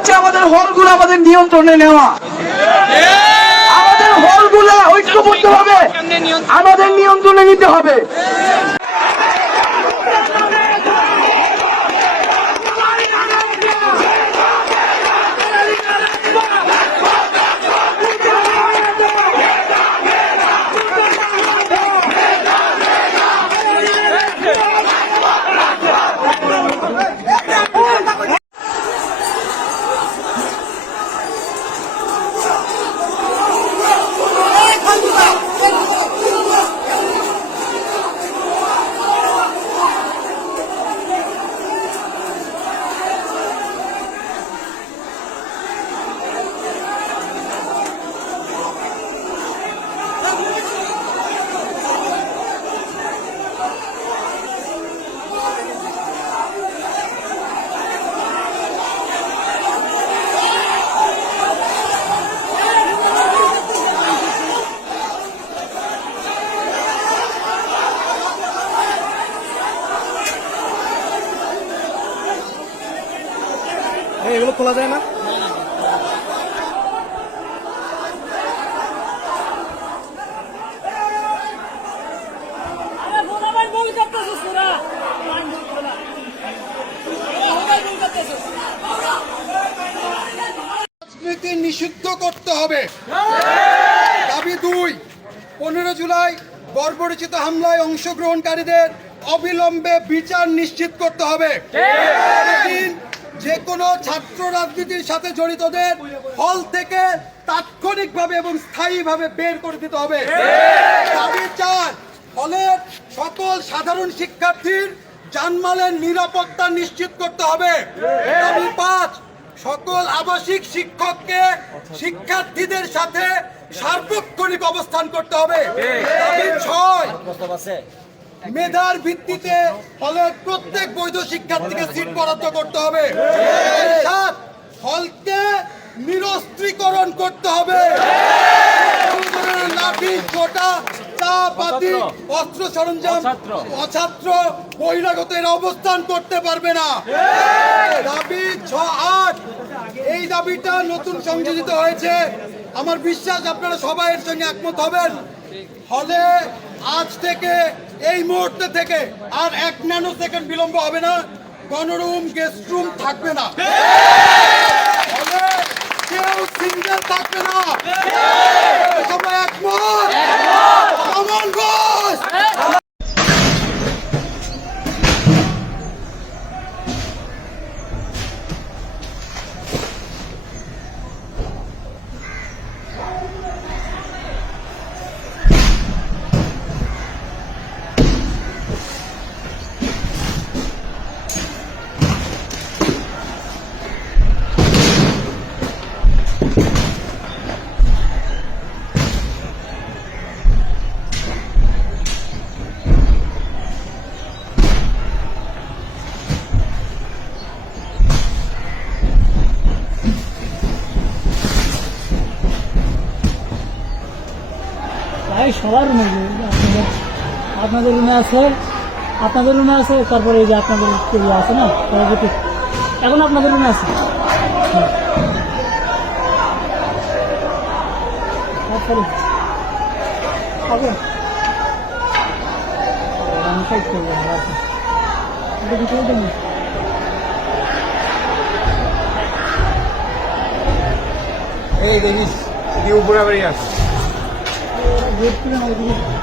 হচ্ছে আমাদের হলগুলো আমাদের নিয়ন্ত্রণে নেওয়া। আমাদের হলগুলো ঐক্যবদ্ধ হবে আমাদের নিয়ন্ত্রণে নিতে হবে। এগুলো খোলা যায় না? রাজনীতি নিষিদ্ধ করতে হবে। দাবি দুই পনেরো জুলাই বর্বরচিত হামলায় অংশগ্রহণকারীদের অবিলম্বে বিচার নিশ্চিত করতে হবে। তিন, যে কোনো ছাত্র রাজনীতির সাথে জড়িতদের হল থেকে তাৎক্ষণিকভাবে এবং স্থায়ীভাবে বের করে দিতে হবে। দাবি চার, হলের সকল সাধারণ শিক্ষার্থীর জানমালের নিরাপত্তা নিশ্চিত করতে হবে। দাবি পাঁচ, সকল আবাসিক শিক্ষককে শিক্ষার্থীদের সাথে সার্বক্ষণিক অবস্থান করতে হবে। দাবি ছয় মেধার ভিত্তিতে হলের প্রত্যেক বৈধ শিক্ষার্থীকে সিট বরাদ্দ করতে হবে। সাত হলকে নিরস্ত্রীকরণ করতে হবে। লাঠি ছোটা চা পাতি অস্ত্র সরঞ্জাম অছাত্র। বহিরাগত এরা অবস্থান করতে পারবে না। দাবি ছ আট। এই দাবিটা নতুন সংযোজিত হয়েছে। আমার বিশ্বাস আপনারা সবাই এর সঙ্গে একমত হবেন। হলে আজ থেকে এই মুহূর্তে থেকে আর এক ন্যানো সেকেন্ড বিলম্ব হবে না। গণরুম, গেস্ট রুম থাকবে না। ভাই, সবার রুমে আপনাদের আপনাদের রুমে আছে, আপনাদের রুমে আছে, তারপরে এই যে আপনাদের আছে না এখন আপনাদের রুমে আছে। এই দেখিস উপরে আবার আছে। Eu não.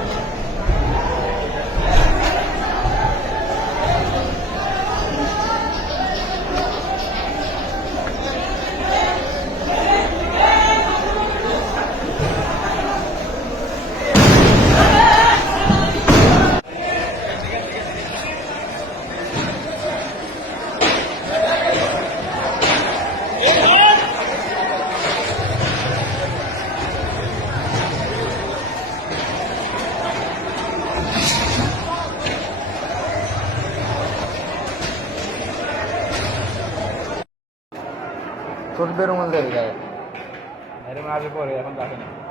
তোর বেরোমান যাবে এখন দেখে না।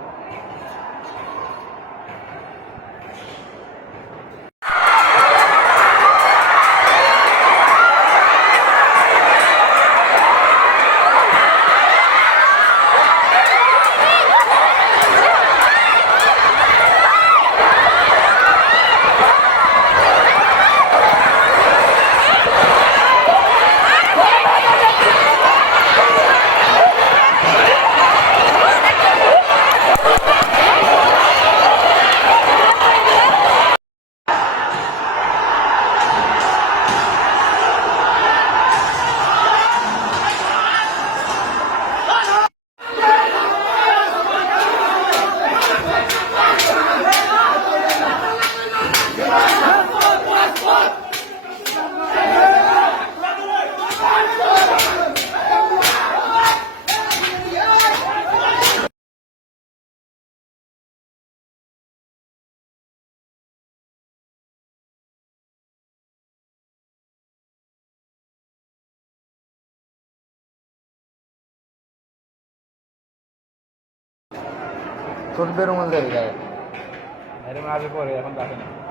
বেরোমল দেবে গায়ে এরকম আগে পরে এখন রাখে না।